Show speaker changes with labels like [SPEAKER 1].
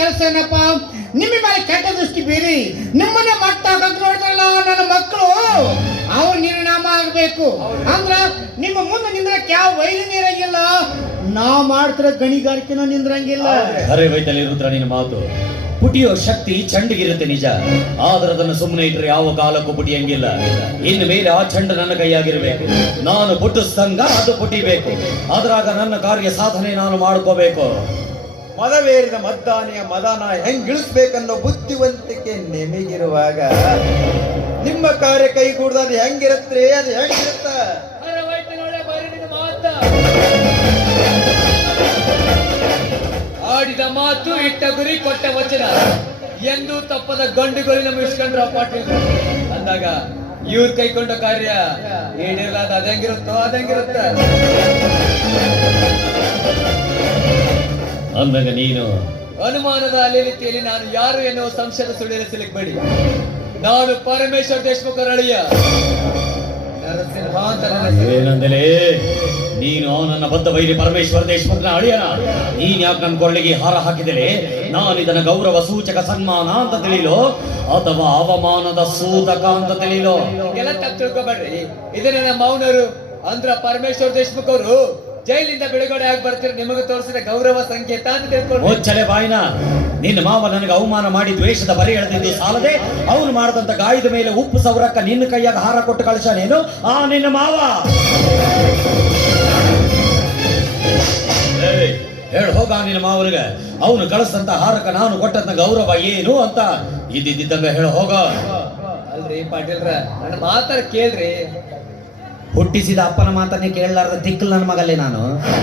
[SPEAKER 1] ಕೆಲಸ ಏನಪ್ಪ? ನಿಮ್ಮ ಮೇಲೆ ಕೆಟ್ಟ ದೃಷ್ಟಿ ಬೀರಿ ನಿಮ್ಮನ್ನೇ ಮಟ್ಟ ನೋಡ್ತಾರಲ್ಲ ನನ್ನ ಮಕ್ಕಳು, ಅವ್ರ ನಿರ್ನಾಮ ಆಗ್ಬೇಕು ಅಂದ್ರ ನಿಮ್ಮ ಮುಂದೆ ನಿಂದ್ರಕ್ಕೆ ಯಾವ ವೈದ್ಯ ನೀರಂಗಿಲ್ಲ, ನಾವ್ ಮಾಡ್ತಿರೋ ಗಣಿಗಾರಿಕೆನೂ ನಿಂದ್ರಂಗಿಲ್ಲ.
[SPEAKER 2] ಅರೆ ವೈತಲಿ ರುದ್ರ ನಿನ್ನ ಮಾತು. ಪುಟಿಯೋ ಶಕ್ತಿ ಚಂಡಿಗಿರುತ್ತೆ ನಿಜ, ಆದ್ರೆ ಅದನ್ನು ಸುಮ್ಮನೆ ಇಟ್ರೆ ಯಾವ ಕಾಲಕ್ಕೂ ಪುಟಿಯಂಗಿಲ್ಲ. ಇನ್ನು ಮೇಲೆ ಆ ಚಂಡ ನನ್ನ ಕೈಯಾಗಿರ್ಬೇಕು. ನಾನು ಪುಟ್ಟಿಸ್ದಂಗ ಅದು ಪುಟಿಬೇಕು. ಅದ್ರಾಗ ನನ್ನ ಕಾರ್ಯ ಸಾಧನೆ ನಾನು ಮಾಡ್ಕೋಬೇಕು.
[SPEAKER 3] ಮದವೇರಿದ ಮದ್ದಾನೆಯ ಮದನ ಹೆಂಗಿಳಿಸ್ಬೇಕನ್ನೋ ಬುದ್ಧಿವಂತಿಕೆ ನಿಮಗಿರುವಾಗ ನಿಮ್ಮ ಕಾರ್ಯ ಕೈಗೂಡ್ದ ಅದು ಹೆಂಗಿರತ್ರಿ? ಅದು ಹೆಂಗಿರುತ್ತ?
[SPEAKER 4] ಆಡಿದ ಮಾತು, ಇಟ್ಟ ಗುರಿ, ಕೊಟ್ಟ ವಚನ ಎಂದು ತಪ್ಪದ ಗಂಡುಗಳಿನ ಮಿಸ್ಕೊಂಡ್ರ ಪಾಟೀಲ್ ಅಂದಾಗ ಇವ್ರ ಕೈಕೊಂಡ ಕಾರ್ಯ ಈಡೇರಲಾದ ಅದಂಗಿರುತ್ತೋ ಅದಂಗಿರುತ್ತ.
[SPEAKER 2] ಅಂದಾಗ ನೀನು
[SPEAKER 4] ಅನುಮಾನದ ಅಲೆ ರೀತಿಯಲ್ಲಿ ನಾನು ಯಾರು ಎನ್ನುವ ಸಂಶಯದ ಸುಳಿಯಲ್ಲಿ ಸಿಲುಕಬೇಡಿ. ನಾನು ಪರಮೇಶ್ವರ್ ದೇಶಮುಖರ ಅಳಿಯ ನರಸಿಂಹ ಅಂತ ನನ್ನ ಹೆಸರು.
[SPEAKER 2] ಏನಂದಲೇ ನೀನು ನನ್ನ ಬದ್ಧ ವೈರಿ ಪರಮೇಶ್ವರ ದೇಶಮುಖನ ಅಳಿಯನ? ನೀನ್ ಯಾಕೆ ನನ್ನ ಕೊಳ್ಳಿಗೆ ಹಾರ ಹಾಕಿದೆಲೆ? ನಾನು ಇದನ್ನ ಗೌರವ ಸೂಚಕ ಸನ್ಮಾನ ಅಂತ ತಿಳಿಲೋ ಅಥವಾ ಅವಮಾನದ ಸೂತಕ ಅಂತ ತಿಳಿಲೋ?
[SPEAKER 4] ಎಲ್ಲ ತಪ್ಪು ತಿಳ್ಕೊಬೇಡ್ರಿ. ಇದನ್ನ ನಮ್ಮ ಮೌನರು ಅಂದ್ರ ಪರಮೇಶ್ವರ ದೇಶಮುಖ್ ಅವರು ಜೈಲಿಂದ ಬಿಡುಗಡೆ ಆಗಿ ಬರ್ತೀರ ನಿಮಗೆ ತೋರಿಸಿದ ಗೌರವ ಸಂಕೇತ ಅಂತ ತಿಳ್ಕೊಂಡು.
[SPEAKER 2] ಮುಚ್ಚಲೆ ಬಾಯಿನ. ನಿನ್ನ ಮಾವ ನನಗೆ ಅವಮಾನ ಮಾಡಿ ದ್ವೇಷದ ಬರಿ ಎಳೆದಿದ್ದು ಸಾಲದೆ ಅವನು ಮಾಡಿದಂತ ಗಾಯದ ಮೇಲೆ ಉಪ್ಪು ಸೌರಕ್ಕ ನಿನ್ನ ಕೈಯಾಗ ಹಾರ ಕೊಟ್ಟು ಕಳಿಸಾನೇನು ಆ ನಿನ್ನ ಮಾವ? ಹೇಳ ಹೋಗ ನಿನ್ನ ಮಾವನಿಗೆ ಅವನು ಕಳಿಸಂತ ಹಾರಕ ನಾನು ಕೊಟ್ಟಂತ ಗೌರವ ಏನು ಅಂತ ಇದ್ದಿದ್ದಂಗ ಹೇಳ ಹೋಗ.
[SPEAKER 4] ಅಲ್ರಿ ಪಾಟೀಲ್ರ, ನನ್ನ ಮಾತಾಡ ಕೇಳ್ರಿ.
[SPEAKER 2] ಹುಟ್ಟಿಸಿದ ಅಪ್ಪನ ಮಾತನ್ನೇ ಕೇಳಲಾರ್ದ ದಿಕ್ಕಲ್ ನನ್ನ ಮಗಲ್ಲೇ ನಾನು.